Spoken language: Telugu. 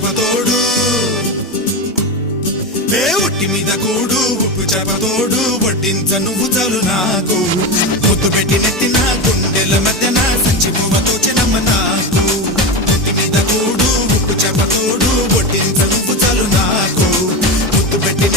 చేపతోడు ఒట్టి మీద కూడు ఉప్పు చేపతోడు వడ్డించ నువ్వు చాలు నాకు ముద్దు పెట్టి నెత్తిన గుండెల మధ్యన సంచి పువ్వతో చినమ్మ నాకు ఒట్టి మీద కూడు ఉప్పు చేపతోడు వడ్డించ నువ్వు చాలు నాకు ముద్దు పెట్టి